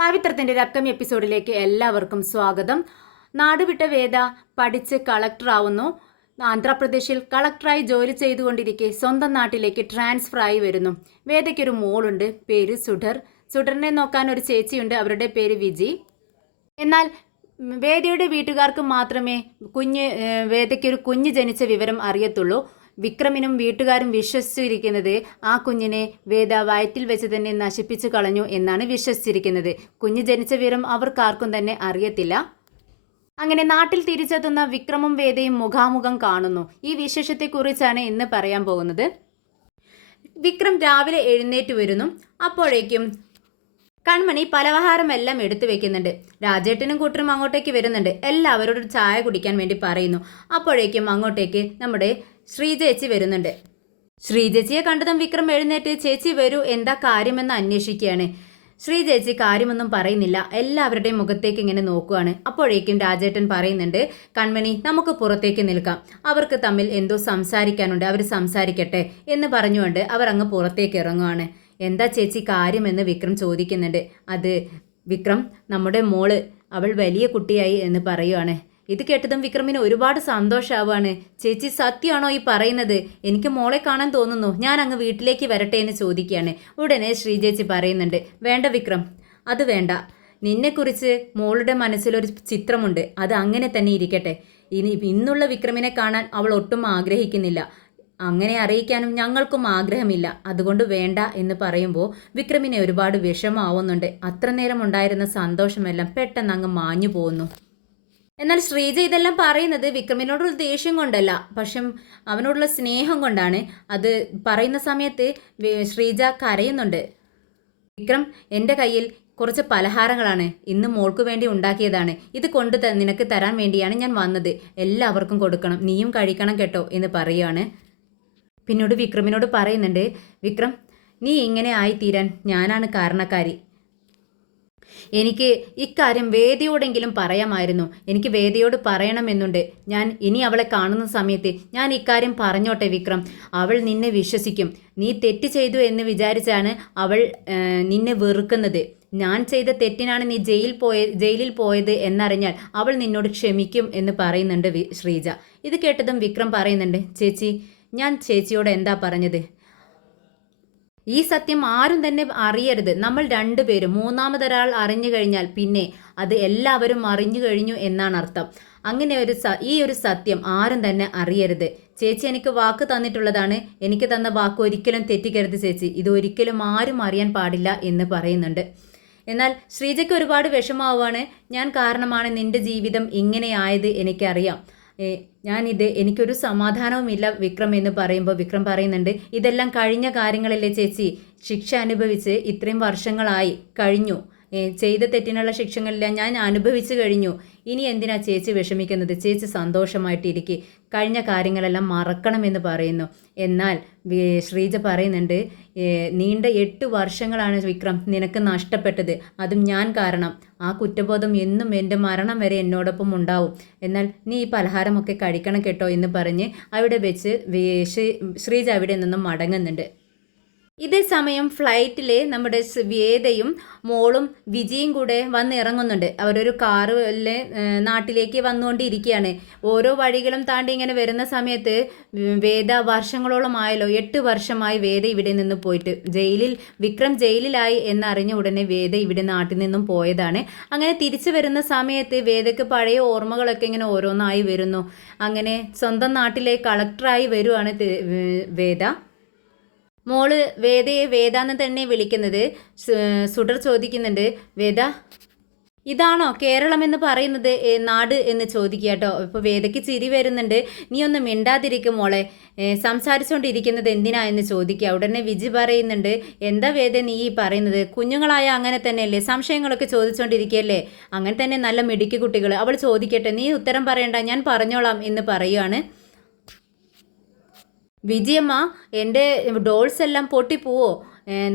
പവിത്രത്തിൻ്റെ ഒരു അപ്കമിങ് എപ്പിസോഡിലേക്ക് എല്ലാവർക്കും സ്വാഗതം. നാടുവിട്ട വേദ പഠിച്ച് കളക്ടറാവുന്നു. ആന്ധ്രാപ്രദേശിൽ കളക്ടറായി ജോലി ചെയ്തുകൊണ്ടിരിക്കെ സ്വന്തം നാട്ടിലേക്ക് ട്രാൻസ്ഫർ ആയി വരുന്നു. വേദയ്ക്കൊരു മോളുണ്ട്, പേര് സുഡർ. സുഡറിനെ നോക്കാൻ ഒരു ചേച്ചിയുണ്ട്, അവരുടെ പേര് വിജി. എന്നാൽ വേദയുടെ വീട്ടുകാർക്ക് മാത്രമേ വേദയ്ക്കൊരു കുഞ്ഞ് ജനിച്ച വിവരം അറിയത്തുള്ളൂ. വിക്രമിനും വീട്ടുകാരും വിശ്വസിച്ചിരിക്കുന്നത് ആ കുഞ്ഞിനെ വേദ വയറ്റിൽ വെച്ച് തന്നെ നശിപ്പിച്ചു കളഞ്ഞു എന്നാണ് വിശ്വസിച്ചിരിക്കുന്നത്. കുഞ്ഞ് ജനിച്ച വിവരം അവർക്കാർക്കും തന്നെ അറിയത്തില്ല. അങ്ങനെ നാട്ടിൽ തിരിച്ചെത്തുന്ന വിക്രമും വേദയും മുഖാമുഖം കാണുന്നു. ഈ വിശേഷത്തെക്കുറിച്ചാണ് ഇന്ന് പറയാൻ പോകുന്നത്. വിക്രം രാവിലെ എഴുന്നേറ്റ് വരുന്നു. അപ്പോഴേക്കും കൺമണി പലഹാരമെല്ലാം എടുത്തു വെക്കുന്നുണ്ട്. രാജേട്ടനും കൂട്ടരും അങ്ങോട്ടേക്ക് വരുന്നുണ്ട്. എല്ലാവരോടും ചായ കുടിക്കാൻ വേണ്ടി പറയുന്നു. അപ്പോഴേക്കും അങ്ങോട്ടേക്ക് നമ്മുടെ ശ്രീചേച്ചി വരുന്നുണ്ട്. ശ്രീചേച്ചിയെ കണ്ടതും വിക്രം എഴുന്നേറ്റ് ചേച്ചി വരൂ, എന്താ കാര്യമെന്ന് അന്വേഷിക്കുകയാണ്. ശ്രീചേച്ചി കാര്യമൊന്നും പറയുന്നില്ല, എല്ലാവരുടെയും മുഖത്തേക്ക് ഇങ്ങനെ നോക്കുകയാണ്. അപ്പോഴേക്കും രാജേട്ടൻ പറയുന്നുണ്ട്, കൺമണി നമുക്ക് പുറത്തേക്ക് നിൽക്കാം, അവർക്ക് തമ്മിൽ എന്തോ സംസാരിക്കാനുണ്ട്, അവർ സംസാരിക്കട്ടെ എന്ന് പറഞ്ഞുകൊണ്ട് അവർ അങ്ങ് പുറത്തേക്ക് ഇറങ്ങുവാണ്. എന്താ ചേച്ചി കാര്യമെന്ന് വിക്രം ചോദിക്കുന്നുണ്ട്. അത് വിക്രം, നമ്മുടെ മോള് അവൾ വലിയ കുട്ടിയായി എന്ന് പറയുവാണ്. ഇത് കേട്ടതും വിക്രമിന് ഒരുപാട് സന്തോഷമാവാണ്. ചേച്ചി സത്യമാണോ ഈ പറയുന്നത്? എനിക്ക് മോളെ കാണാൻ തോന്നുന്നു, ഞാൻ അങ്ങ് വീട്ടിലേക്ക് വരട്ടെ എന്ന് ചോദിക്കുകയാണ്. ഉടനെ ശ്രീചേച്ചി പറയുന്നുണ്ട്, വേണ്ട വിക്രം, അത് വേണ്ട. നിന്നെക്കുറിച്ച് മോളുടെ മനസ്സിലൊരു ചിത്രമുണ്ട്, അത് അങ്ങനെ തന്നെ ഇരിക്കട്ടെ. ഇന്നുള്ള വിക്രമിനെ കാണാൻ അവൾ ഒട്ടും ആഗ്രഹിക്കുന്നില്ല, അങ്ങനെ അറിയിക്കാനും ഞങ്ങൾക്കും ആഗ്രഹമില്ല, അതുകൊണ്ട് വേണ്ട എന്ന് പറയുമ്പോൾ വിക്രമിനെ ഒരുപാട് വിഷമാവുന്നുണ്ട്. അത്ര നേരം ഉണ്ടായിരുന്ന സന്തോഷമെല്ലാം പെട്ടെന്ന് അങ്ങ് മാഞ്ഞു പോകുന്നു. എന്നാൽ ശ്രീജ ഇതെല്ലാം പറയുന്നത് വിക്രമിനോടുള്ള ദേഷ്യം കൊണ്ടല്ല, പക്ഷെ അവനോടുള്ള സ്നേഹം കൊണ്ടാണ്. അത് പറയുന്ന സമയത്ത് ശ്രീജ കരയുന്നുണ്ട്. വിക്രം, എൻ്റെ കയ്യിൽ കുറച്ച് പലഹാരങ്ങളാണ്, ഇന്ന് മോൾക്ക് വേണ്ടി ഉണ്ടാക്കിയതാണ്. ഇത് കൊണ്ട് നിനക്ക് തരാൻ വേണ്ടിയാണ് ഞാൻ വന്നത്. എല്ലാവർക്കും കൊടുക്കണം, നീയും കഴിക്കണം കേട്ടോ എന്ന് പറയുകയാണ്. പിന്നീട് വിക്രമിനോട് പറയുന്നുണ്ട്, വിക്രം, നീ ഇങ്ങനെ ആയിത്തീരാൻ ഞാനാണ് കാരണക്കാരി. എനിക്ക് ഇക്കാര്യം വേദയോടെങ്കിലും പറയാമായിരുന്നു. എനിക്ക് വേദയോട് പറയണമെന്നുണ്ട്. ഞാൻ ഇനി അവളെ കാണുന്ന സമയത്ത് ഞാൻ ഇക്കാര്യം പറഞ്ഞോട്ടെ വിക്രം, അവൾ നിന്നെ വിശ്വസിക്കും. നീ തെറ്റ് ചെയ്തു എന്ന് വിചാരിച്ചാണ് അവൾ നിന്നെ വെറുക്കുന്നത്. ഞാൻ ചെയ്ത തെറ്റിനാണ് നീ ജയിലിൽ പോയത് എന്നറിഞ്ഞാൽ അവൾ നിന്നോട് ക്ഷമിക്കും എന്ന് പറയുന്നുണ്ട് ശ്രീജ. ഇത് കേട്ടതും വിക്രം പറയുന്നുണ്ട്, ചേച്ചി, ഞാൻ ചേച്ചിയോട് എന്താ പറഞ്ഞത്? ഈ സത്യം ആരും തന്നെ അറിയരുത്. നമ്മൾ രണ്ടുപേരും, മൂന്നാമതൊരാൾ അറിഞ്ഞു കഴിഞ്ഞാൽ പിന്നെ അത് എല്ലാവരും അറിഞ്ഞു കഴിഞ്ഞു എന്നാണ് അർത്ഥം. അങ്ങനെ ഈ ഒരു സത്യം ആരും തന്നെ അറിയരുത്. ചേച്ചി എനിക്ക് വാക്ക് തന്നിട്ടുള്ളതാണ്. എനിക്ക് തന്ന വാക്ക് ഒരിക്കലും തെറ്റിക്കരുത് ചേച്ചി. ഇത് ഒരിക്കലും ആരും അറിയാൻ പാടില്ല എന്ന് പറയുന്നുണ്ട്. എന്നാൽ ശ്രീജയ്ക്ക് ഒരുപാട് വിഷമാവുകയാണ്. ഞാൻ കാരണമാണ് നിന്റെ ജീവിതം ഇങ്ങനെയായത് എനിക്കറിയാം. എനിക്കൊരു സമാധാനവുമില്ല വിക്രം എന്ന് പറയുമ്പോൾ വിക്രം പറയുന്നുണ്ട്, ഇതെല്ലാം കഴിഞ്ഞ കാര്യങ്ങളല്ലേ ചേച്ചി, ശിക്ഷ അനുഭവിച്ച് ഇത്രയും വർഷങ്ങളായി കഴിഞ്ഞു. ചെയ്ത തെറ്റിനുള്ള ശിക്ഷകളെല്ലാം ഞാൻ അനുഭവിച്ചു കഴിഞ്ഞു. ഇനി എന്തിനാ ചേച്ചി വിഷമിക്കുന്നത്? ചേച്ചി സന്തോഷമായിട്ടിരിക്കെ, കഴിഞ്ഞ കാര്യങ്ങളെല്ലാം മറക്കണമെന്ന് പറയുന്നു. എന്നാൽ ശ്രീജ പറയുന്നുണ്ട്, നീണ്ട 8 വർഷങ്ങളാണ് വിക്രം നിനക്ക് നഷ്ടപ്പെട്ടത്, അതും ഞാൻ കാരണം. ആ കുറ്റബോധം എന്നും എൻ്റെ മരണം വരെ എന്നോടൊപ്പം ഉണ്ടാവും. എന്നാൽ നീ ഈ പലഹാരമൊക്കെ കഴിക്കണം കേട്ടോ എന്ന് പറഞ്ഞ് അവിടെ വെച്ച് ശ്രീജ അവിടെ നിന്നും മടങ്ങുന്നുണ്ട്. ഇതേ സമയം ഫ്ലൈറ്റിൽ നമ്മുടെ വേദയും മോളും വിജിയും കൂടെ വന്നിറങ്ങുന്നുണ്ട്. അവരൊരു കാറിലെ നാട്ടിലേക്ക് വന്നുകൊണ്ടിരിക്കുകയാണ്. ഓരോ വഴികളും താണ്ടി ഇങ്ങനെ വരുന്ന സമയത്ത് വേദ വർഷങ്ങളോളം ആയല്ലോ, 8 വർഷമായി വേദ ഇവിടെ നിന്ന് പോയിട്ട്. വിക്രം ജയിലിലായി എന്നറിഞ്ഞ ഉടനെ വേദ ഇവിടെ നാട്ടിൽ നിന്നും പോയതാണ്. അങ്ങനെ തിരിച്ചു വരുന്ന സമയത്ത് വേദയ്ക്ക് പഴയ ഓർമ്മകളൊക്കെ ഇങ്ങനെ ഓരോന്നായി വരുന്നു. അങ്ങനെ സ്വന്തം നാട്ടിലെ കളക്ടറായി വരുവാണ് വേദ. മോള് വേദയെ വേദാന്ന് തന്നെ വിളിക്കുന്നത്. സുഡർ ചോദിക്കുന്നുണ്ട്, വേദ, ഇതാണോ കേരളം എന്ന് പറയുന്നത് നാട് എന്ന് ചോദിക്കുക കേട്ടോ. ഇപ്പോൾ വേദയ്ക്ക് ചിരി വരുന്നുണ്ട്. നീ ഒന്ന് മിണ്ടാതിരിക്കും മോളെ, സംസാരിച്ചുകൊണ്ടിരിക്കുന്നത് എന്തിനാ എന്ന് ചോദിക്കുക. ഉടനെ വിജി പറയുന്നുണ്ട്, എന്താ വേദ നീ പറയുന്നത്? കുഞ്ഞുങ്ങളായ അങ്ങനെ തന്നെയല്ലേ, സംശയങ്ങളൊക്കെ ചോദിച്ചുകൊണ്ടിരിക്കുകയല്ലേ, അങ്ങനെ തന്നെ നല്ല മിടുക്കി കുട്ടികൾ. അവൾ ചോദിക്കട്ടെ, നീ ഉത്തരം പറയണ്ട, ഞാൻ പറഞ്ഞോളാം എന്ന് പറയുകയാണ്. വിജയമ്മ, എൻ്റെ ഡോൾസ് എല്ലാം പൊട്ടിപ്പോവോ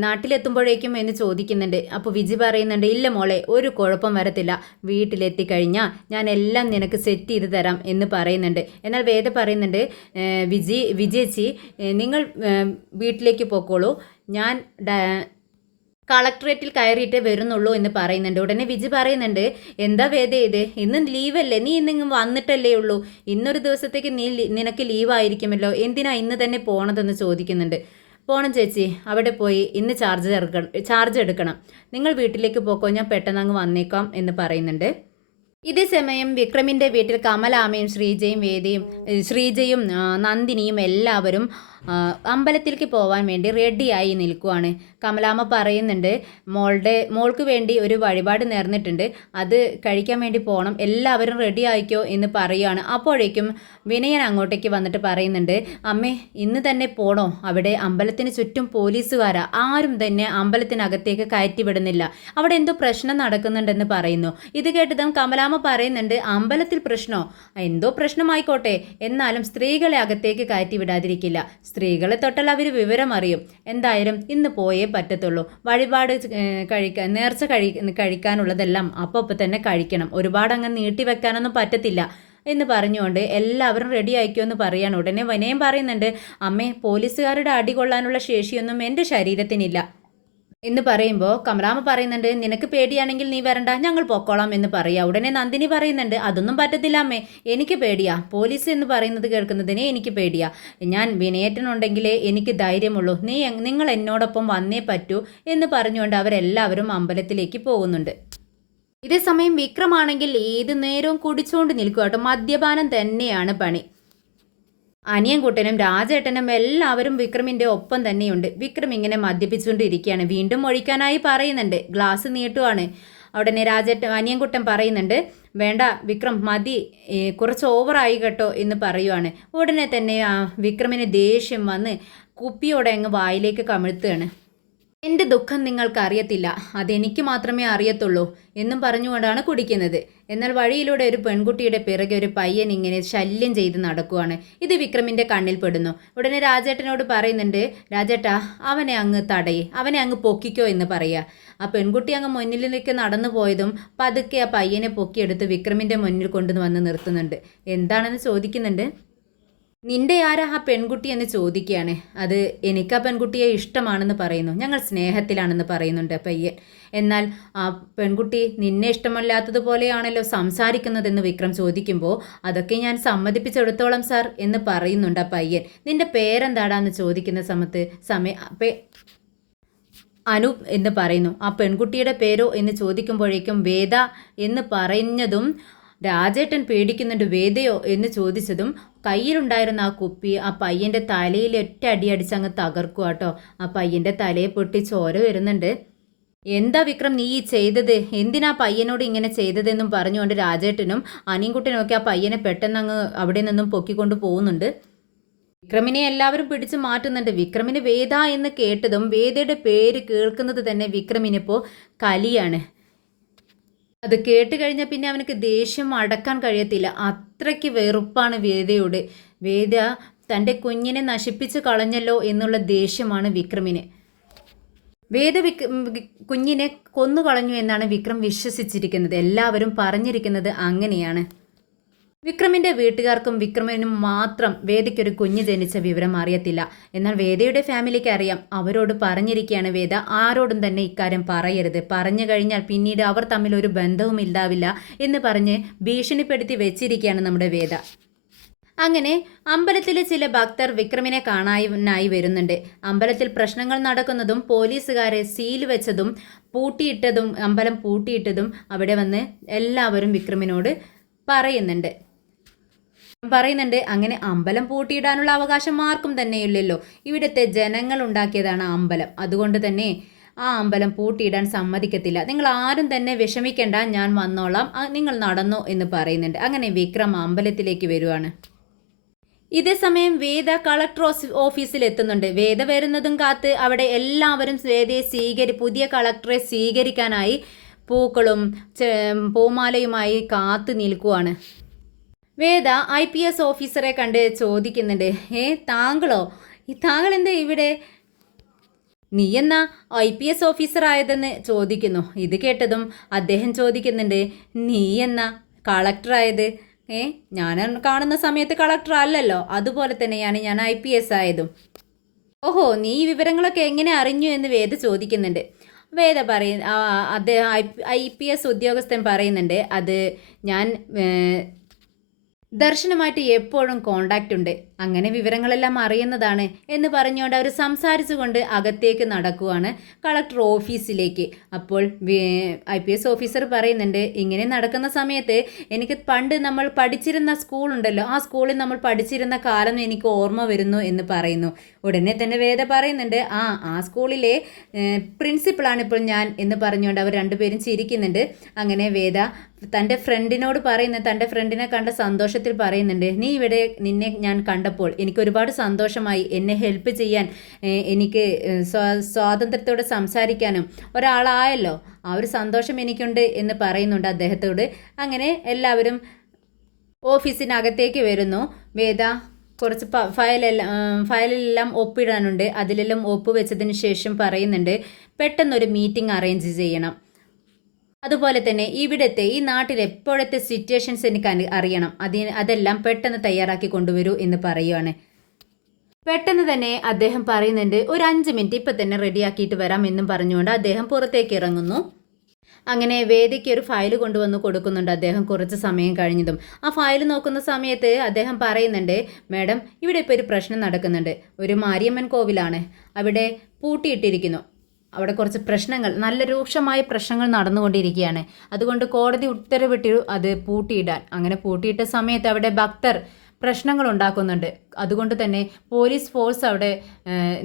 നാട്ടിലെത്തുമ്പോഴേക്കും എന്ന് ചോദിക്കുന്നുണ്ട്. അപ്പോൾ വിജി പറയുന്നുണ്ട്, ഇല്ല മോളെ, ഒരു കുഴപ്പം വരത്തില്ല, വീട്ടിലെത്തിക്കഴിഞ്ഞാൽ ഞാൻ എല്ലാം നിനക്ക് സെറ്റ് ചെയ്ത് തരാം എന്ന് പറയുന്നുണ്ട്. എന്നാൽ വേദ പറയുന്നുണ്ട്, വിജയേച്ചി, നിങ്ങൾ വീട്ടിലേക്ക് പോയിക്കോളൂ, ഞാൻ കളക്ടറേറ്റിൽ കയറിയിട്ട് വരുന്നുള്ളൂ എന്ന് പറയുന്നുണ്ട്. ഉടനെ വിജി പറയുന്നുണ്ട്, എന്താ വേദ ഇത്, ഇന്ന് ലീവല്ലേ, നീ ഇന്നിങ്ങ് വന്നിട്ടല്ലേ ഉള്ളൂ, ഇന്നൊരു ദിവസത്തേക്ക് നിനക്ക് ലീവായിരിക്കുമല്ലോ, എന്തിനാ ഇന്ന് തന്നെ പോണതെന്ന് ചോദിക്കുന്നുണ്ട്. പോണം ചേച്ചി, അവിടെ പോയി ഇന്ന് ചാർജ് എടുക്കണം, നിങ്ങൾ വീട്ടിലേക്ക് പോക്കോ, ഞാൻ പെട്ടെന്ന് അങ്ങ് വന്നേക്കാം എന്ന് പറയുന്നുണ്ട്. ഇതേ സമയം വിക്രമിൻ്റെ വീട്ടിൽ കമലാമയും ശ്രീജയും നന്ദിനിയും എല്ലാവരും അമ്പലത്തിലേക്ക് പോകാൻ വേണ്ടി റെഡിയായി നിൽക്കുവാണ്. കമലാമ്മ പറയുന്നുണ്ട്, മോൾക്ക് വേണ്ടി ഒരു വഴിപാട് നേർന്നിട്ടുണ്ട്, അത് കഴിക്കാൻ വേണ്ടി പോകണം, എല്ലാവരും റെഡി ആയിക്കോ എന്ന് പറയുകയാണ്. അപ്പോഴേക്കും വിനയൻ അങ്ങോട്ടേക്ക് വന്നിട്ട് പറയുന്നുണ്ട്, അമ്മേ ഇന്ന് തന്നെ പോണോ, അവിടെ അമ്പലത്തിന് ചുറ്റും പോലീസുകാരാ, ആരും തന്നെ അമ്പലത്തിനകത്തേക്ക് കയറ്റിവിടുന്നില്ല, അവിടെ എന്തോ പ്രശ്നം നടക്കുന്നുണ്ടെന്ന് പറയുന്നു. ഇത് കേട്ടതും കമലാമ്മ പറയുന്നുണ്ട്, അമ്പലത്തിൽ പ്രശ്നമോ, എന്തോ പ്രശ്നമായിക്കോട്ടെ, എന്നാലും സ്ത്രീകളെ അകത്തേക്ക് കയറ്റി വിടാതിരിക്കില്ല, സ്ത്രീകളെ തൊട്ടാൽ അവർ വിവരം അറിയും, എന്തായാലും ഇന്ന് പോയേ പറ്റത്തുള്ളൂ, വഴിപാട് നേർച്ച കഴിക്കാനുള്ളതെല്ലാം അപ്പോൾ തന്നെ കഴിക്കണം, ഒരുപാട് അങ്ങ് നീട്ടി വെക്കാനൊന്നും പറ്റത്തില്ല എന്ന് പറഞ്ഞുകൊണ്ട് എല്ലാവരും റെഡി ആയിക്കുമെന്ന് പറയാണ്. ഉടനെ വിനയം പറയുന്നുണ്ട്, അമ്മേ പോലീസുകാരുടെ അടി കൊള്ളാനുള്ള ശേഷിയൊന്നും എൻ്റെ ശരീരത്തിനില്ല എന്ന് പറയുമ്പോൾ കമലാമ്മ പറയുന്നുണ്ട്, നിനക്ക് പേടിയാണെങ്കിൽ നീ വരണ്ട, ഞങ്ങൾ പൊക്കോളാം എന്ന് പറയാം. ഉടനെ നന്ദിനി പറയുന്നുണ്ട്, അതൊന്നും പറ്റത്തില്ല അമ്മേ, എനിക്ക് പേടിയാ, പോലീസ് എന്ന് പറയുന്നത് കേൾക്കുന്നതിനെ എനിക്ക് പേടിയാ, ഞാൻ വിനയേട്ടനുണ്ടെങ്കിലേ എനിക്ക് ധൈര്യമുള്ളൂ, നിങ്ങൾ എന്നോടൊപ്പം വന്നേ പറ്റൂ എന്ന് പറഞ്ഞുകൊണ്ട് അവരെല്ലാവരും അമ്പലത്തിലേക്ക് പോകുന്നുണ്ട്. ഇതേ സമയം വിക്രമാണെങ്കിൽ ഏത് നേരവും കുടിച്ചുകൊണ്ട് നിൽക്കുക കേട്ടോ, മദ്യപാനം തന്നെയാണ് പണി. അനിയൻകുട്ടനും രാജേട്ടനും എല്ലാവരും വിക്രമിൻ്റെ ഒപ്പം തന്നെയുണ്ട്. വിക്രം ഇങ്ങനെ മദ്യപിച്ചുകൊണ്ടിരിക്കുകയാണ്. വീണ്ടും ഒഴിക്കാനായി പറയുന്നുണ്ട്, ഗ്ലാസ് നീട്ടുവാണ്. ഉടനെ അനിയൻകുട്ടൻ പറയുന്നുണ്ട്, വേണ്ട വിക്രം മതി, കുറച്ച് ഓവറായി കേട്ടോ എന്ന് പറയുവാണ്. ഉടനെ തന്നെ വിക്രമിന് ദേഷ്യം വന്ന് കുപ്പിയോടെ അങ്ങ് വായിലേക്ക് കമിഴ്ത്തുകയാണ്. എൻ്റെ ദുഃഖം നിങ്ങൾക്ക് അറിയത്തില്ല, അതെനിക്ക് മാത്രമേ അറിയത്തുള്ളൂ എന്നും പറഞ്ഞുകൊണ്ടാണ് കുടിക്കുന്നത്. എന്നാൽ വഴിയിലൂടെ ഒരു പെൺകുട്ടിയുടെ പിറകെ ഒരു പയ്യൻ ഇങ്ങനെ ശല്യം ചെയ്ത് നടക്കുവാണ്. ഇത് വിക്രമിൻ്റെ കണ്ണിൽ പെടുന്നു. ഉടനെ രാജേട്ടനോട് പറയുന്നുണ്ട്, രാജേട്ടാ അവനെ അങ്ങ് തടയേ, അവനെ അങ്ങ് പൊക്കിക്കോ എന്ന് പറയുക. ആ പെൺകുട്ടി അങ്ങ് മുന്നിലേക്ക് നടന്നു പോയതും പതുക്കെ ആ പയ്യനെ പൊക്കിയെടുത്ത് വിക്രമിൻ്റെ മുന്നിൽ കൊണ്ടുവന്ന് നിർത്തുന്നുണ്ട്. എന്താണെന്ന് ചോദിക്കുന്നുണ്ട്. നിന്റെ ആരാ ആ പെൺകുട്ടി എന്ന് ചോദിക്കുകയാണ്. അത് എനിക്ക് ആ പെൺകുട്ടിയെ ഇഷ്ടമാണെന്ന് പറയുന്നു, ഞങ്ങൾ സ്നേഹത്തിലാണെന്ന് പറയുന്നുണ്ട് പയ്യൻ. എന്നാൽ ആ പെൺകുട്ടി നിന്നെ ഇഷ്ടമല്ലാത്തതുപോലെയാണല്ലോ സംസാരിക്കുന്നതെന്ന് വിക്രം ചോദിക്കുമ്പോൾ, അതൊക്കെ ഞാൻ സമ്മതിപ്പിച്ചെടുത്തോളം സാർ എന്ന് പറയുന്നുണ്ട് ആ പയ്യൻ. നിന്റെ പേരെന്താടാന്ന് ചോദിക്കുന്ന അനൂപ് എന്ന് പറയുന്നു. ആ പെൺകുട്ടിയുടെ പേരോ എന്ന് ചോദിക്കുമ്പോഴേക്കും വേദ എന്ന് പറഞ്ഞതും രാജേട്ടൻ പേടിക്കുന്നുണ്ട്. വേദയോ എന്ന് ചോദിച്ചതും കയ്യിലുണ്ടായിരുന്ന ആ കുപ്പി ആ പയ്യൻ്റെ തലയിൽ ഒറ്റ അടി അടിച്ചങ്ങ് തകർക്കുക കേട്ടോ. ആ പയ്യൻ്റെ തലയെ പൊട്ടി ചോര വരുന്നുണ്ട്. എന്താ വിക്രം നീ ചെയ്തത്, എന്തിനാ പയ്യനോട് ഇങ്ങനെ ചെയ്തതെന്നും പറഞ്ഞുകൊണ്ട് രാജേട്ടനും അനിയൻകുട്ടനും ഒക്കെ ആ പയ്യനെ പെട്ടെന്ന് അങ്ങ് അവിടെ നിന്നും പൊക്കിക്കൊണ്ട് പോകുന്നുണ്ട്. വിക്രമിനെ എല്ലാവരും പിടിച്ചു മാറ്റുന്നുണ്ട്. വിക്രമിന് വേദ എന്ന് കേട്ടതും വേദയുടെ പേര് കേൾക്കുന്നത് തന്നെ വിക്രമിനിപ്പോൾ കലിയാണ്. അത് കേട്ട് കഴിഞ്ഞാൽ പിന്നെ അവനക്ക് ദേഷ്യം അടക്കാൻ കഴിയത്തില്ല, അത്രയ്ക്ക് വെറുപ്പാണ് വേദയോട്. വേദ തൻ്റെ കുഞ്ഞിനെ നശിപ്പിച്ച് കളഞ്ഞല്ലോ എന്നുള്ള ദേഷ്യമാണ് വിക്രമിന്. വേദ കുഞ്ഞിനെ കൊന്നു കളഞ്ഞു എന്നാണ് വിക്രം വിശ്വസിച്ചിരിക്കുന്നത്. എല്ലാവരും പറഞ്ഞിരിക്കുന്നത് അങ്ങനെയാണ്. വിക്രമിൻ്റെ വീട്ടുകാർക്കും വിക്രമിനും മാത്രം വേദയ്ക്കൊരു കുഞ്ഞ് ജനിച്ച വിവരം അറിയത്തില്ല. എന്നാൽ വേദയുടെ ഫാമിലിക്ക് അറിയാം. അവരോട് പറഞ്ഞിരിക്കുകയാണ് വേദ, ആരോടും തന്നെ ഇക്കാര്യം പറയരുത്, പറഞ്ഞു കഴിഞ്ഞാൽ പിന്നീട് അവർ തമ്മിൽ ഒരു ബന്ധവും ഉണ്ടാവില്ല എന്ന് പറഞ്ഞ് ഭീഷണിപ്പെടുത്തി വെച്ചിരിക്കുകയാണ് നമ്മുടെ വേദ. അങ്ങനെ അമ്പലത്തിലെ ചില ഭക്തർ വിക്രമിനെ കാണാനായി വരുന്നുണ്ട്. അമ്പലത്തിൽ പ്രശ്നങ്ങൾ നടക്കുന്നതും പോലീസുകാരെ സീൽ വെച്ചതും അമ്പലം പൂട്ടിയിട്ടതും അവിടെ വന്ന് എല്ലാവരും വിക്രമിനോട് പറയുന്നുണ്ട്. അങ്ങനെ അമ്പലം പൂട്ടിയിടാനുള്ള അവകാശം ആർക്കും തന്നെയില്ലല്ലോ, ഇവിടുത്തെ ജനങ്ങൾ ഉണ്ടാക്കിയതാണ് അമ്പലം, അതുകൊണ്ട് തന്നെ ആ അമ്പലം പൂട്ടിയിടാൻ സമ്മതിക്കത്തില്ല, നിങ്ങൾ ആരും തന്നെ വിഷമിക്കേണ്ട, ഞാൻ വന്നോളാം, നിങ്ങൾ നടന്നോ എന്ന് പറയുന്നുണ്ട്. അങ്ങനെ വിക്രം അമ്പലത്തിലേക്ക് വരുവാണ്. ഇതേ സമയം വേദ കളക്ടർ ഓഫീസിൽ എത്തുന്നുണ്ട്. വേദ വരുന്നതും കാത്ത് അവിടെ എല്ലാവരും വേദയെ പുതിയ കളക്ടറെ സ്വീകരിക്കാനായി പൂക്കളും പൂമാലയുമായി കാത്തു നിൽക്കുവാണ്. വേദ IPS ഓഫീസറെ കണ്ട് ചോദിക്കുന്നുണ്ട്, താങ്കളോ, താങ്കൾ എന്താ ഇവിടെ, നീ എന്നാ IPS ഓഫീസർ ആയതെന്ന് ചോദിക്കുന്നു. ഇത് കേട്ടതും അദ്ദേഹം ചോദിക്കുന്നുണ്ട്, നീ എന്നാ കളക്ടറായത്, ഞാൻ കാണുന്ന സമയത്ത് കളക്ടർ അല്ലല്ലോ, അതുപോലെ തന്നെയാണ് ഞാൻ IPS ആയതും. ഓഹോ, നീ ഈ വിവരങ്ങളൊക്കെ എങ്ങനെ അറിഞ്ഞു എന്ന് വേദ ചോദിക്കുന്നുണ്ട്. വേദ അദ്ദേഹം IPS ഉദ്യോഗസ്ഥൻ പറയുന്നുണ്ട്, അത് ഞാൻ ദർശനമായിട്ട് എപ്പോഴും കോണ്ടാക്റ്റ് ഉണ്ട്, അങ്ങനെ വിവരങ്ങളെല്ലാം അറിയുന്നതാണ് എന്ന് പറഞ്ഞുകൊണ്ട് അവർ സംസാരിച്ചുകൊണ്ട് അകത്തേക്ക് നടക്കുവാണ് കളക്ടർ ഓഫീസിലേക്ക്. അപ്പോൾ IPS ഓഫീസർ പറയുന്നുണ്ട്, ഇങ്ങനെ നടക്കുന്ന സമയത്ത് എനിക്ക് പണ്ട് നമ്മൾ പഠിച്ചിരുന്ന സ്കൂളുണ്ടല്ലോ, ആ സ്കൂളിൽ നമ്മൾ പഠിച്ചിരുന്ന കാലം എനിക്ക് ഓർമ്മ വരുന്നു എന്ന് പറയുന്നു. ഉടനെ തന്നെ വേദ പറയുന്നുണ്ട്, ആ സ്കൂളിലെ പ്രിൻസിപ്പളാണ് ഇപ്പോൾ ഞാൻ എന്ന് പറഞ്ഞുകൊണ്ട് അവർ രണ്ടുപേരും ചിരിക്കുന്നുണ്ട്. അങ്ങനെ വേദ തൻ്റെ ഫ്രണ്ടിനോട് പറയുന്നത്, തൻ്റെ ഫ്രണ്ടിനെ കണ്ട സന്തോഷത്തിൽ പറയുന്നുണ്ട്, നിന്നെ ഞാൻ കണ്ടപ്പോൾ എനിക്ക് ഒരുപാട് സന്തോഷമായി, എന്നെ ഹെൽപ്പ് ചെയ്യാൻ എനിക്ക് സ്വാതന്ത്ര്യത്തോടെ സംസാരിക്കാനും ഒരാളായല്ലോ, ആ ഒരു സന്തോഷം എനിക്കുണ്ട് എന്ന് പറയുന്നുണ്ട് അദ്ദേഹത്തോട്. അങ്ങനെ ഓഫീസിനകത്തേക്ക് വരുന്നു. വേദ കുറച്ച് ഫയലിലെല്ലാം ഒപ്പിടാനുണ്ട്, അതിലെല്ലാം ഒപ്പ് വെച്ചതിന് ശേഷം പറയുന്നുണ്ട്, പെട്ടെന്നൊരു മീറ്റിംഗ് അറേഞ്ച് ചെയ്യണം. അതുപോലെ തന്നെ ഈ നാട്ടിൽ എപ്പോഴത്തെ സിറ്റുവേഷൻസ് എനിക്ക് അറിയണം, അതെല്ലാം പെട്ടെന്ന് തയ്യാറാക്കി കൊണ്ടുവരൂ എന്ന് പറയുവാണ്. പെട്ടെന്ന് തന്നെ അദ്ദേഹം പറയുന്നുണ്ട്, ഒരു 5 മിനിറ്റ് ഇപ്പം തന്നെ റെഡിയാക്കിയിട്ട് വരാം എന്നും പറഞ്ഞുകൊണ്ട് അദ്ദേഹം പുറത്തേക്ക് ഇറങ്ങുന്നു. അങ്ങനെ വേദിക്ക് ഒരു ഫയൽ കൊണ്ടുവന്ന് കൊടുക്കുന്നുണ്ട് അദ്ദേഹം കുറച്ച് സമയം കഴിഞ്ഞതും. ആ ഫയൽ നോക്കുന്ന സമയത്ത് അദ്ദേഹം പറയുന്നുണ്ട്, മാഡം ഇവിടെ ഇപ്പോൾ ഒരു പ്രശ്നം നടക്കുന്നുണ്ട്, ഒരു മാരിയമ്മൻ കോവിലാണ്, അവിടെ പൂട്ടിയിട്ടിരിക്കുന്നു, അവിടെ കുറച്ച് പ്രശ്നങ്ങൾ, നല്ല രൂക്ഷമായ പ്രശ്നങ്ങൾ നടന്നുകൊണ്ടിരിക്കുകയാണ്, അതുകൊണ്ട് കോടതി ഉത്തരവിട്ടു അത് പൂട്ടിയിടാൻ. അങ്ങനെ പൂട്ടിയിട്ട സമയത്ത് അവിടെ ഭക്തർ പ്രശ്നങ്ങൾ ഉണ്ടാക്കുന്നുണ്ട്, അതുകൊണ്ട് തന്നെ പോലീസ് ഫോഴ്സ് അവിടെ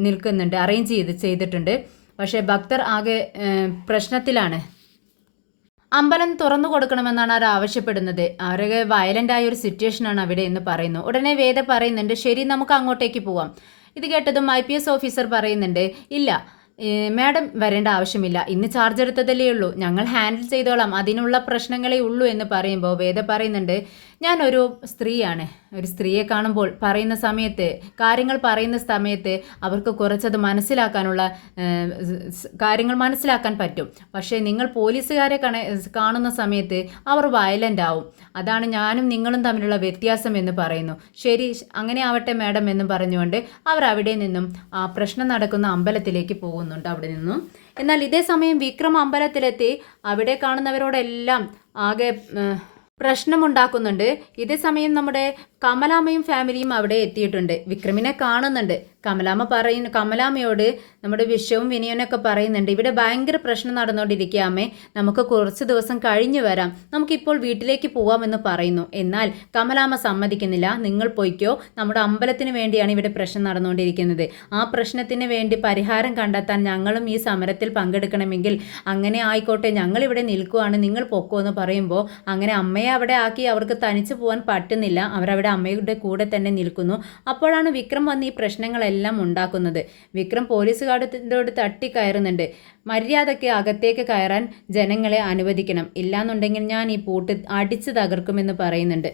നിൽക്കുന്നുണ്ട്, അറേഞ്ച് ചെയ്തിട്ടുണ്ട്. പക്ഷേ ഭക്തർ ആകെ പ്രശ്നത്തിലാണ്. അമ്പലം തുറന്നു കൊടുക്കണമെന്നാണ് അവർ ആവശ്യപ്പെടുന്നത്, അവരൊക്കെ വയലൻ്റ് ആയ ഒരു സിറ്റുവേഷനാണ് അവിടെ എന്ന് പറയുന്നു. ഉടനെ വേദ പറയുന്നുണ്ട്, ശരി നമുക്ക് അങ്ങോട്ടേക്ക് പോവാം. ഇത് കേട്ടതും IPS ഓഫീസർ പറയുന്നുണ്ട്, ഇല്ല മാഡം വരേണ്ട ആവശ്യമില്ല, ഇന്ന് ചാർജ് എടുത്തതല്ലേ ഉള്ളൂ, ഞങ്ങൾ ഹാൻഡിൽ ചെയ്തോളാം, അതിനുള്ള പ്രശ്നങ്ങളേ ഉള്ളൂ എന്ന് പറയുമ്പോൾ വേദ പറയുന്നുണ്ട്, ഞാനൊരു സ്ത്രീയാണ്, ഒരു സ്ത്രീയെ കാണുമ്പോൾ കാര്യങ്ങൾ പറയുന്ന സമയത്ത് അവർക്ക് കുറച്ചത് കാര്യങ്ങൾ മനസ്സിലാക്കാൻ പറ്റും. പക്ഷേ നിങ്ങൾ പോലീസുകാരെ കാണുന്ന സമയത്ത് അവർ വയലൻ്റ് ആവും, അതാണ് ഞാനും നിങ്ങളും തമ്മിലുള്ള വ്യത്യാസം എന്ന് പറയുന്നു. ശരി അങ്ങനെ ആവട്ടെ മാഡം എന്ന് പറഞ്ഞുകൊണ്ട് അവർ അവിടെ നിന്നും ആ പ്രശ്നം നടക്കുന്ന അമ്പലത്തിലേക്ക് പോകുന്നുണ്ട് അവിടെ നിന്നും. എന്നാൽ ഇതേ സമയം വിക്രം അമ്പലത്തിലെത്തി അവിടെ കാണുന്നവരോടെല്ലാം ആകെ പ്രശ്നമുണ്ടാക്കുന്നുണ്ട്. ഇതേ സമയം നമ്മുടെ കമലാമ്മയും ഫാമിലിയും അവിടെ എത്തിയിട്ടുണ്ട്, വിക്രമിനെ കാണുന്നുണ്ട്. കമലാമ്മയോട് നമ്മുടെ വിശ്വവും വിനയനൊക്കെ പറയുന്നുണ്ട്, ഇവിടെ ഭയങ്കര പ്രശ്നം നടന്നുകൊണ്ടിരിക്കുകയാമേ, നമുക്ക് കുറച്ച് ദിവസം കഴിഞ്ഞു വരാം, നമുക്കിപ്പോൾ വീട്ടിലേക്ക് പോവാമെന്ന് പറയുന്നു. എന്നാൽ കമലാമ്മ സമ്മതിക്കുന്നില്ല, നിങ്ങൾ പോയിക്കോ, നമ്മുടെ അമ്പലത്തിന് വേണ്ടിയാണ് ഇവിടെ പ്രശ്നം നടന്നുകൊണ്ടിരിക്കുന്നത്, ആ പ്രശ്നത്തിന് വേണ്ടി പരിഹാരം കണ്ടെത്താൻ ഞങ്ങളും ഈ സമരത്തിൽ പങ്കെടുക്കണമെങ്കിൽ അങ്ങനെ ആയിക്കോട്ടെ, ഞങ്ങളിവിടെ നിൽക്കുവാണ്, നിങ്ങൾ പൊക്കോ എന്ന് പറയുമ്പോൾ അങ്ങനെ അമ്മയെ അവിടെ ആക്കി അവർക്ക് തനിച്ച് പോകാൻ പറ്റുന്നില്ല, അവരവിടെ അമ്മയുടെ കൂടെ തന്നെ നിൽക്കുന്നു. അപ്പോഴാണ് വിക്രം വന്ന് ഈ പ്രശ്നങ്ങളെല്ലാം ഉണ്ടാക്കുന്നത്. വിക്രം പോലീസുകാരോട് തട്ടിക്കയറുന്നുണ്ട്, മര്യാദയ്ക്ക് അകത്തേക്ക് കയറാൻ ജനങ്ങളെ അനുവദിക്കണം, ഇല്ലാന്നുണ്ടെങ്കിൽ ഞാൻ ഈ പൂട്ട് അടിച്ചു തകർക്കുമെന്ന് പറയുന്നുണ്ട്.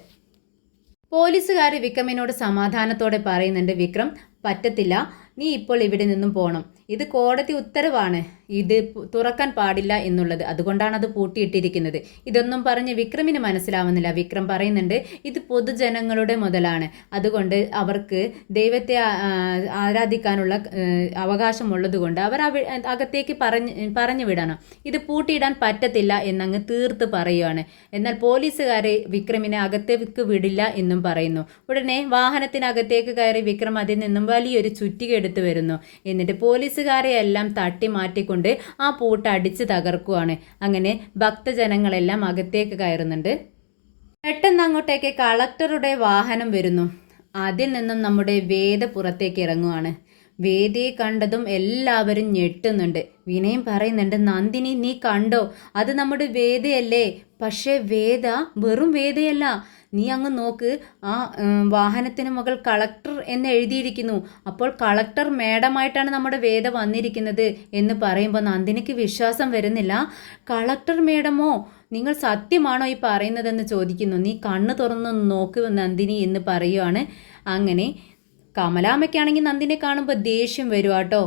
പോലീസുകാർ വിക്രമിനോട് സമാധാനത്തോടെ പറയുന്നുണ്ട്, വിക്രം പറ്റത്തില്ല, നീ ഇപ്പോൾ ഇവിടെ നിന്നും പോകണം, ഇത് കോടതി ഉത്തരവാണ്, ഇത് തുറക്കാൻ പാടില്ല എന്നുള്ളത്, അതുകൊണ്ടാണ് അത് പൂട്ടിയിട്ടിരിക്കുന്നത്. ഇതൊന്നും പറഞ്ഞ് വിക്രമിന് മനസ്സിലാവുന്നില്ല. വിക്രം പറയുന്നുണ്ട്, ഇത് പൊതുജനങ്ങളുടെ മുതലാണ്, അതുകൊണ്ട് അവർക്ക് ദൈവത്തെ ആരാധിക്കാനുള്ള അവകാശമുള്ളത് കൊണ്ട് അവർ അകത്തേക്ക് പറഞ്ഞു വിടണം, ഇത് പൂട്ടിയിടാൻ പറ്റത്തില്ല എന്നങ്ങ് തീർത്ത് പറയുകയാണ്. എന്നാൽ പോലീസുകാരെ വിക്രമിനെ അകത്തേക്ക് വിടില്ല എന്നും പറയുന്നു. ഉടനെ വാഹനത്തിനകത്തേക്ക് കയറി വിക്രം അതിൽ നിന്നും വലിയൊരു ചുറ്റിക എടുത്തു വരുന്നു. എന്നിട്ട് പോലീസുകാരെ എല്ലാം തട്ടി മാറ്റിക്കൊണ്ട് ആ പൂട്ട് അടിച്ച് തകർക്കുവാണ്. അങ്ങനെ ഭക്തജനങ്ങളെല്ലാം അകത്തേക്ക് കയറുന്നുണ്ട്. പെട്ടെന്ന് അങ്ങോട്ടേക്ക് കളക്ടറുടെ വാഹനം വരുന്നു. അതിൽ നിന്നും നമ്മുടെ വേദ പുറത്തേക്ക് ഇറങ്ങുവാണ്. വേദയെ കണ്ടതും എല്ലാവരും ഞെട്ടുന്നുണ്ട്. വിനയം പറയുന്നുണ്ട്, നന്ദിനി നീ കണ്ടോ, അത് നമ്മുടെ വേദയല്ലേ? പക്ഷേ വേദ വെറും വേദയല്ല, നീ അങ്ങ് നോക്ക്, ആ വാഹനത്തിന് മുകൾ കളക്ടർ എന്ന് എഴുതിയിരിക്കുന്നു, അപ്പോൾ കളക്ടർ മേഡമായിട്ടാണ് നമ്മുടെ വേദ വന്നിരിക്കുന്നത് എന്ന് പറയുമ്പോൾ നന്ദിനിക്ക് വിശ്വാസം വരുന്നില്ല. കളക്ടർ മേഡമോ, നിങ്ങൾ സത്യമാണോ ഈ പറയുന്നതെന്ന് ചോദിക്കുന്നു. നീ കണ്ണ് തുറന്ന് നോക്ക് നന്ദിനി എന്ന് പറയുവാണ്. അങ്ങനെ കമലാമ്മയ്ക്കാണെങ്കിൽ നന്ദിനെ കാണുമ്പോൾ ദേഷ്യം വരും കേട്ടോ.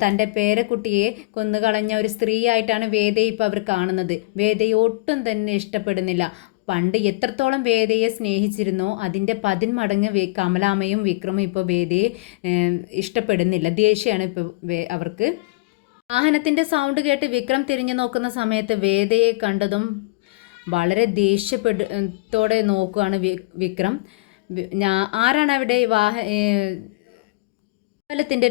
തൻ്റെ പേരക്കുട്ടിയെ കൊന്നുകളഞ്ഞ ഒരു സ്ത്രീയായിട്ടാണ് വേദയെ ഇപ്പോൾ അവർ കാണുന്നത്. വേദയെ ഒട്ടും തന്നെ ഇഷ്ടപ്പെടുന്നില്ല. പണ്ട് എത്രത്തോളം വേദയെ സ്നേഹിച്ചിരുന്നോ അതിൻ്റെ 10 മടങ്ങ് കമലാമ്മയും വിക്രമും ഇപ്പോൾ വേദയെ ഇഷ്ടപ്പെടുന്നില്ല. ദേഷ്യമാണ് ഇപ്പോൾ അവർക്ക്. വാഹനത്തിൻ്റെ സൗണ്ട് കേട്ട് വിക്രം തിരിഞ്ഞു നോക്കുന്ന സമയത്ത് വേദയെ കണ്ടതും വളരെ ദേഷ്യത്തോടെ നോക്കുകയാണ് വിക്രം. ആരാണ് അവിടെ വാഹനത്തിൻ്റെ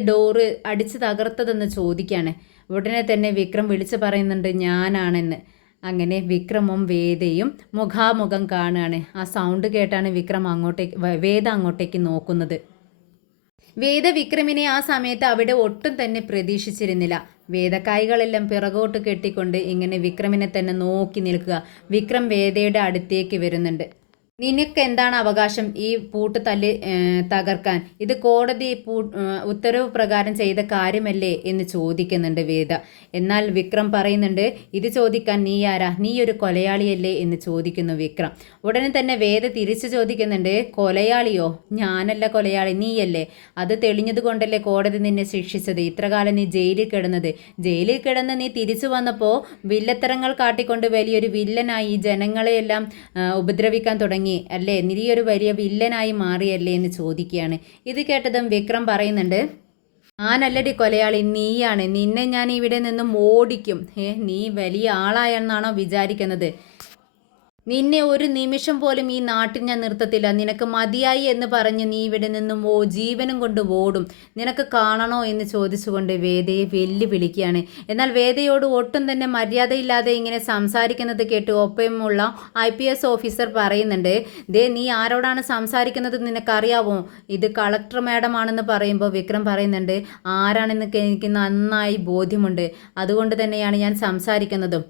ഡോറ് അടിച്ച് തകർത്തതെന്ന് ചോദിക്കുകയാണ്. ഉടനെ തന്നെ വിക്രം വിളിച്ചു പറയുന്നുണ്ട് ഞാനാണെന്ന്. അങ്ങനെ വിക്രമും വേദയും മുഖാമുഖം കാണുകയാണ്. ആ സൗണ്ട് കേട്ടാണ് വേദ അങ്ങോട്ടേക്ക് നോക്കുന്നത്. വേദ വിക്രമിനെ ആ സമയത്ത് അവിടെ ഒട്ടും തന്നെ പ്രതീക്ഷിച്ചിരുന്നില്ല. വേദക്കായികളെല്ലാം പിറകോട്ട് കെട്ടിക്കൊണ്ട് ഇങ്ങനെ വിക്രമിനെ തന്നെ നോക്കി നിൽക്കുക. വിക്രം വേദയുടെ അടുത്തേക്ക് വരുന്നുണ്ട്. നിനക്ക് എന്താണ് അവകാശം ഈ പൂട്ട് തകർക്കാൻ? ഇത് കോടതി ഉത്തരവ് പ്രകാരം ചെയ്ത കാര്യമല്ലേ എന്ന് ചോദിക്കുന്നുണ്ട് വേദ. എന്നാൽ വിക്രം പറയുന്നുണ്ട് ഇത് ചോദിക്കാൻ നീ ആരാ? നീ ഒരു കൊലയാളിയല്ലേ എന്ന് ചോദിക്കുന്നു വിക്രം. ഉടനെ തന്നെ വേദ തിരിച്ചു ചോദിക്കുന്നുണ്ട് കൊലയാളിയോ? ഞാനല്ല കൊലയാളി, നീയല്ലേ. അത് തെളിഞ്ഞത് കൊണ്ടല്ലേ കോടതി നിന്നെ ശിക്ഷിച്ചത്. ഇത്രകാലം നീ ജയിലിൽ കിടന്ന് നീ തിരിച്ചു വന്നപ്പോൾ വില്ലത്തരങ്ങൾ കാട്ടിക്കൊണ്ട് വലിയൊരു വില്ലനായി ജനങ്ങളെയെല്ലാം ഉപദ്രവിക്കാൻ തുടങ്ങി അല്ലേ? നീ ഒരു വലിയ വില്ലനായി മാറിയല്ലേ എന്ന് ചോദിക്കുകയാണ്. ഇത് കേട്ടതും വിക്രം പറയുന്നുണ്ട് ഞാനല്ലടി കൊലയാളി, നീയാണ്. നിന്നെ ഞാൻ ഇവിടെ നിന്നും ഓടിക്കും. നീ വലിയ ആളായെന്നാണോ വിചാരിക്കുന്നത്? നിന്നെ ഒരു നിമിഷം പോലും ഈ നാട്ടിൽ ഞാൻ നിർത്തത്തില്ല. നിനക്ക് മതിയായി എന്ന് പറഞ്ഞ് നീ ഇവിടെ നിന്നും ജീവനും കൊണ്ട് ഓടും. നിനക്ക് കാണണോ എന്ന് ചോദിച്ചുകൊണ്ട് വേദയെ വെല്ലുവിളിക്കുകയാണ്. എന്നാൽ വേദയോട് ഒട്ടും തന്നെ മര്യാദയില്ലാതെ ഇങ്ങനെ സംസാരിക്കുന്നത് കേട്ട് ഒപ്പമുള്ള IPS ഓഫീസർ പറയുന്നുണ്ട് നീ ആരോടാണ് സംസാരിക്കുന്നത് നിനക്കറിയാവോ? ഇത് കളക്ടർ മാഡം ആണെന്ന് പറയുമ്പോൾ വിക്രം പറയുന്നുണ്ട് ആരാണെന്ന് എനിക്ക് നന്നായി ബോധ്യമുണ്ട്. അതുകൊണ്ട് തന്നെയാണ് ഞാൻ സംസാരിക്കുന്നതും.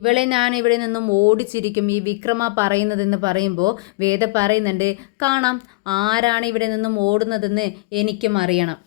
ഇവളെ ഞാൻ ഇവിടെ നിന്നും ഓടിച്ചിരിക്കും ഈ വിക്രമ പറയുന്നതെന്ന് പറയുമ്പോൾ വേദ പറയുന്നുണ്ട് കാണാം ആരാണ് ഇവിടെ നിന്നും ഓടുന്നതെന്ന് എനിക്കും അറിയണം.